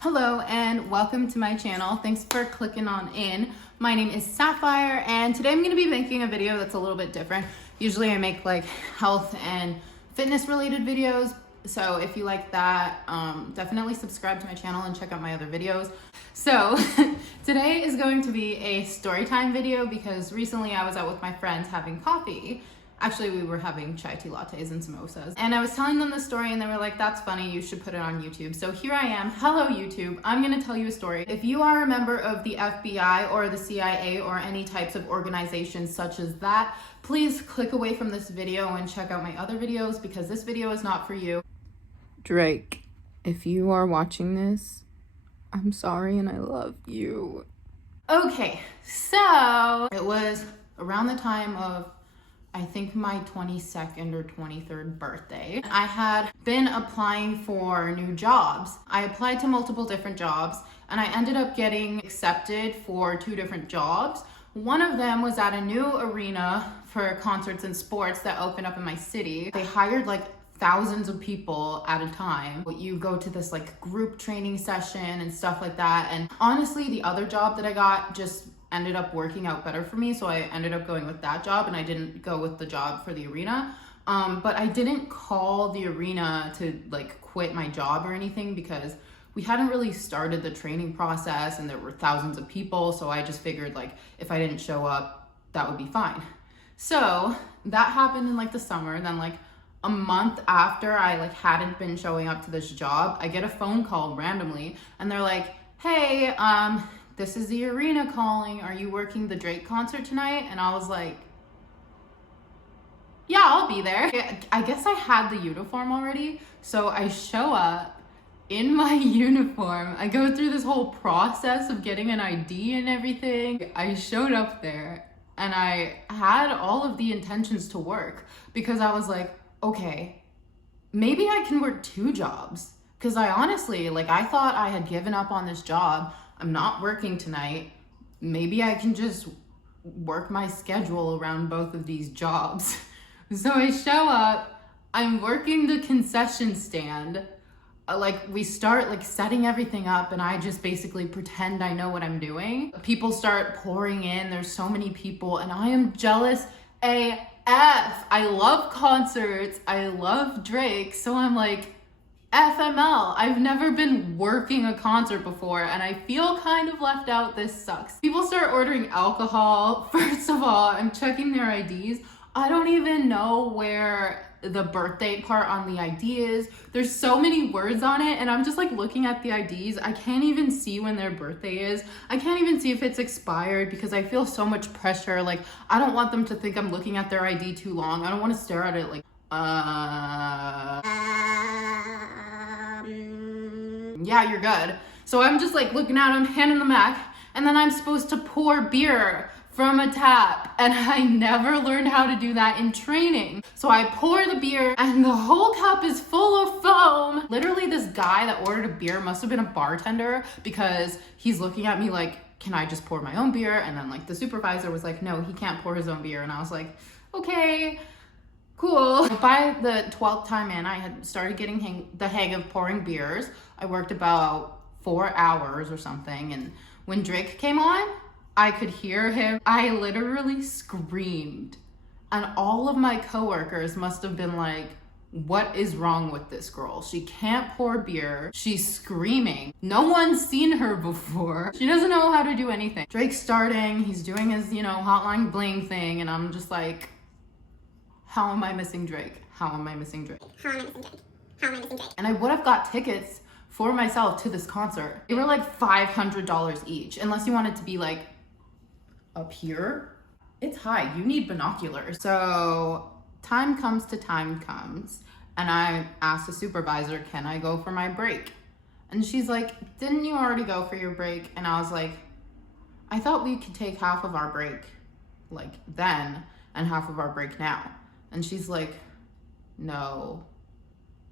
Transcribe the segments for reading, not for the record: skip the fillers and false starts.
Hello and welcome to my channel. Thanks for clicking on in. My name is Sapphire and today I'm going to be making a video that's a little bit different. Usually I make like health and fitness related videos. So if you like that, definitely subscribe to my channel and check out my other videos. So today is going to be a story time video because recently I was out with my friends having coffee. Actually, we were having chai tea lattes and samosas. And I was telling them the story and they were like, that's funny, you should put it on YouTube. So here I am. Hello, YouTube. I'm gonna tell you a story. If you are a member of the FBI or the CIA or any types of organizations such as that, please click away from this video and check out my other videos because this video is not for you. Drake, if you are watching this, I'm sorry and I love you. Okay, so it was around the time of I think my 22nd or 23rd birthday. I had been applying for new jobs. I applied to multiple different jobs and I ended up getting accepted for 2 different jobs. One of them was at a new arena for concerts and sports that opened up in my city. They hired like thousands of people at a time. You go to this like group training session and stuff like that. And honestly, the other job that I got just ended up working out better for me, so I ended up going with that job and I didn't go with the job for the arena. But I didn't call the arena to like quit my job or anything because we hadn't really started the training process and there were thousands of people, so I just figured like if I didn't show up, that would be fine. So that happened in like the summer, and then like a month after I like hadn't been showing up to this job, I get a phone call randomly and they're like, hey, this is the arena calling. Are you working the Drake concert tonight? And I was like, yeah, I'll be there. I guess I had the uniform already. So I show up in my uniform. I go through this whole process of getting an ID and everything. I showed up there and I had all of the intentions to work because I was like, okay, maybe I can work 2 jobs. Because I honestly, like I thought I had given up on this job. I'm not working tonight. Maybe I can just work my schedule around both of these jobs. So I show up, I'm working the concession stand. Like we start like setting everything up and I just basically pretend I know what I'm doing. People start pouring in, there's so many people and I am jealous AF. I love concerts, I love Drake, so I'm like, FML, I've never been working a concert before and I feel kind of left out. This sucks. People start ordering alcohol. First of all, I'm checking their IDs. I don't even know where the birthday part on the ID is. There's so many words on it and I'm just like looking at the IDs. I can't even see when their birthday is. I can't even see if it's expired because I feel so much pressure. Like I don't want them to think I'm looking at their ID too long. I don't want to stare at it like, yeah, you're good. So I'm just like looking at him, handing the Mac, and then I'm supposed to pour beer from a tap. And I never learned how to do that in training. So I pour the beer and the whole cup is full of foam. Literally this guy that ordered a beer must have been a bartender because he's looking at me like, can I just pour my own beer? And then like the supervisor was like, no, he can't pour his own beer. And I was like, okay. Cool. By the 12th time in, I had started getting the hang of pouring beers. I worked about 4 hours or something. And when Drake came on, I could hear him. I literally screamed. And all of my coworkers must have been like, what is wrong with this girl? She can't pour beer. She's screaming. No one's seen her before. She doesn't know how to do anything. Drake's starting. He's doing his, hotline bling thing. And I'm just like, how am I missing Drake? How am I missing Drake? How am I missing Drake? How am I missing Drake? And I would have got tickets for myself to this concert. They were like $500 each, unless you wanted to be like up here. It's high, you need binoculars. So time comes, and I asked the supervisor, can I go for my break? And she's like, didn't you already go for your break? And I was like, I thought we could take half of our break like then and half of our break now. And she's like, no.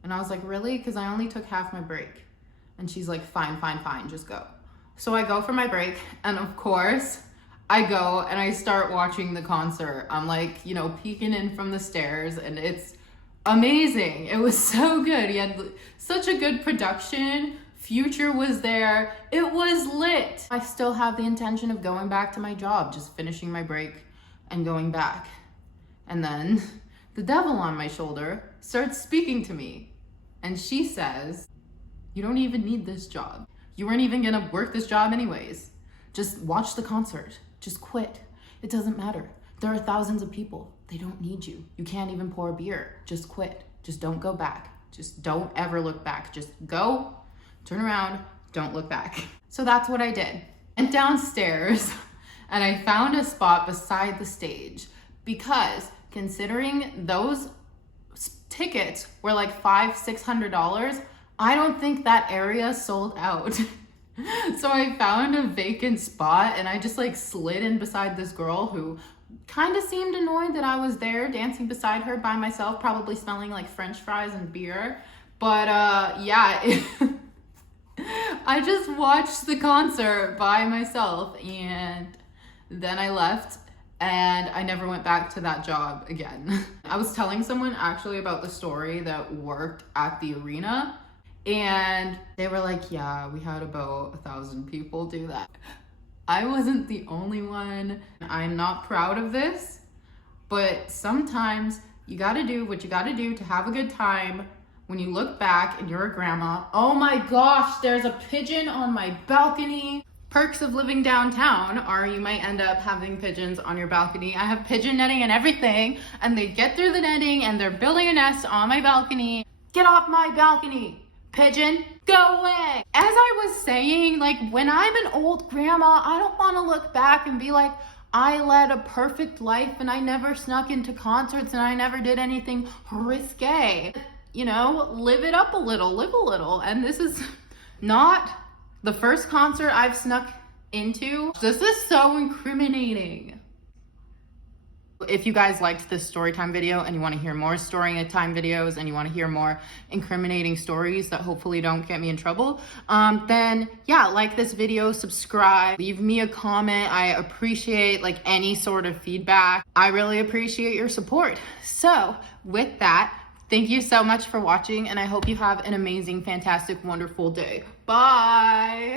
And I was like, really? Because I only took half my break. And she's like, fine, just go. So I go for my break. And of course, I go and I start watching the concert. I'm like, peeking in from the stairs and it's amazing. It was so good. He had such a good production. Future was there. It was lit. I still have the intention of going back to my job, just finishing my break and going back. And then the devil on my shoulder starts speaking to me. And she says, you don't even need this job. You weren't even gonna work this job anyways. Just watch the concert. Just quit. It doesn't matter. There are thousands of people. They don't need you. You can't even pour a beer. Just quit. Just don't go back. Just don't ever look back. Just go, turn around, don't look back. So that's what I did. Went downstairs and I found a spot beside the stage because considering those tickets were like $500-600, I don't think that area sold out. So I found a vacant spot and I just like slid in beside this girl who kind of seemed annoyed that I was there dancing beside her by myself, probably smelling like French fries and beer. But yeah, I just watched the concert by myself and then I left and I never went back to that job again. I was telling someone actually about the story that worked at the arena and they were like, yeah, we had about 1,000 people do that. I wasn't the only one. I'm not proud of this, but sometimes you gotta do what you gotta do to have a good time. When you look back and you're a grandma, oh my gosh, there's a pigeon on my balcony. Perks of living downtown are you might end up having pigeons on your balcony. I have pigeon netting and everything, and they get through the netting and they're building a nest on my balcony. Get off my balcony, pigeon, go away. As I was saying, like when I'm an old grandma, I don't want to look back and be like, I led a perfect life and I never snuck into concerts and I never did anything risque. You know, live it up a little, live a little. And this is not the first concert I've snuck into. This is so incriminating. If you guys liked this story time video and you want to hear more story time videos and you want to hear more incriminating stories that hopefully don't get me in trouble, then yeah, like this video, subscribe, leave me a comment. I appreciate like any sort of feedback. I really appreciate your support. So with that, thank you so much for watching and I hope you have an amazing, fantastic, wonderful day. Bye.